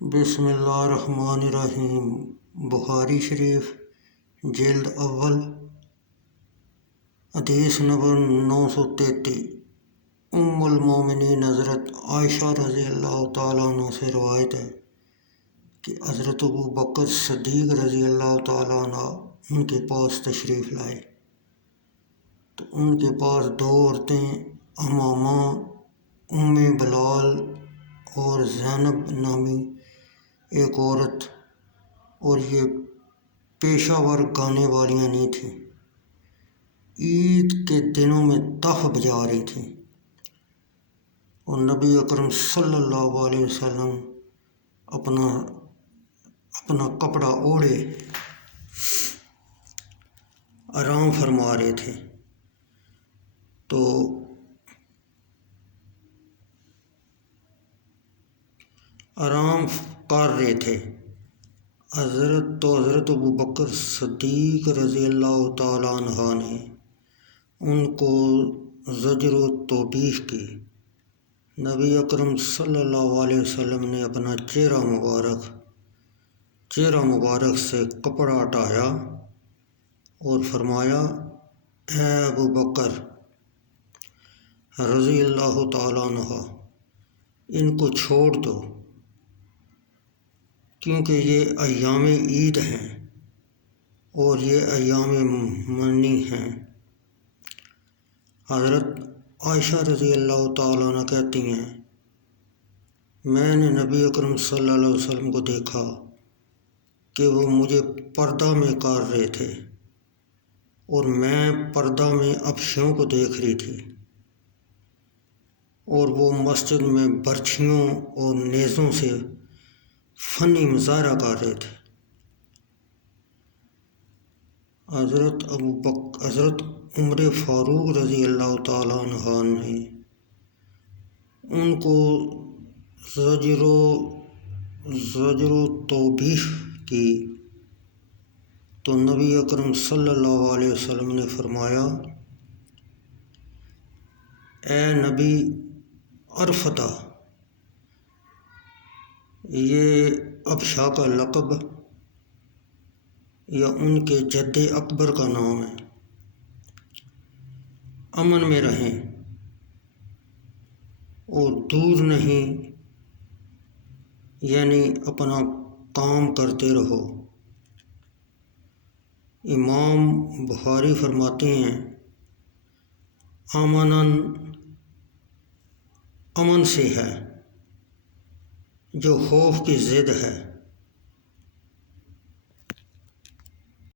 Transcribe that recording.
بسم اللہ الرحمن الرحیم۔ بخاری شریف جلد اول حدیث نمبر 933۔ ام المومنین حضرت عائشہ رضی اللہ تعالیٰ عنہ سے روایت ہے کہ حضرت ابو بکر صدیق رضی اللہ تعالیٰ عنہ ان کے پاس تشریف لائے تو ان کے پاس دو عورتیں امامہ ام بلال اور زینب نامی ایک عورت، اور یہ پیشہ ور گانے والیاں نہیں تھیں، عید کے دنوں میں تف بجا رہی تھیں، اور نبی اکرم صلی اللہ علیہ وسلم اپنا کپڑا اوڑھے آرام فرما رہے تھے۔ تو آرام کر رہے تھے حضرت ابو بکر صدیق رضی اللہ تعالیٰ عنہ نے ان کو زجر و توبیخ کی۔ نبی اکرم صلی اللہ علیہ وسلم نے اپنا چہرہ مبارک سے کپڑا ہٹایا اور فرمایا، اے ابو بکر رضی اللہ تعالیٰ عنہ، ان کو چھوڑ دو، کیونکہ یہ ایام عید ہیں اور یہ ایام منی ہیں۔ حضرت عائشہ رضی اللہ تعالیٰ عنہ کہتی ہیں، میں نے نبی اکرم صلی اللہ علیہ وسلم کو دیکھا کہ وہ مجھے پردہ میں کر رہے تھے اور میں پردہ میں افشوں کو دیکھ رہی تھی، اور وہ مسجد میں برچھیوں اور نیزوں سے فنی مظاہرہ کر رہے تھے۔ حضرت عمر فاروق رضی اللہ تعالیٰ عنہ نے ان کو زجر و توبیخ کی تو نبی اکرم صلی اللہ علیہ وسلم نے فرمایا، اے نبی عرفتہ، یہ ابشا کا لقب یا ان کے جد اکبر کا نام ہے، امن میں رہیں اور دور نہیں، یعنی اپنا کام کرتے رہو۔ امام بخاری فرماتے ہیں، امن سے ہے جو خوف کی ضد ہے،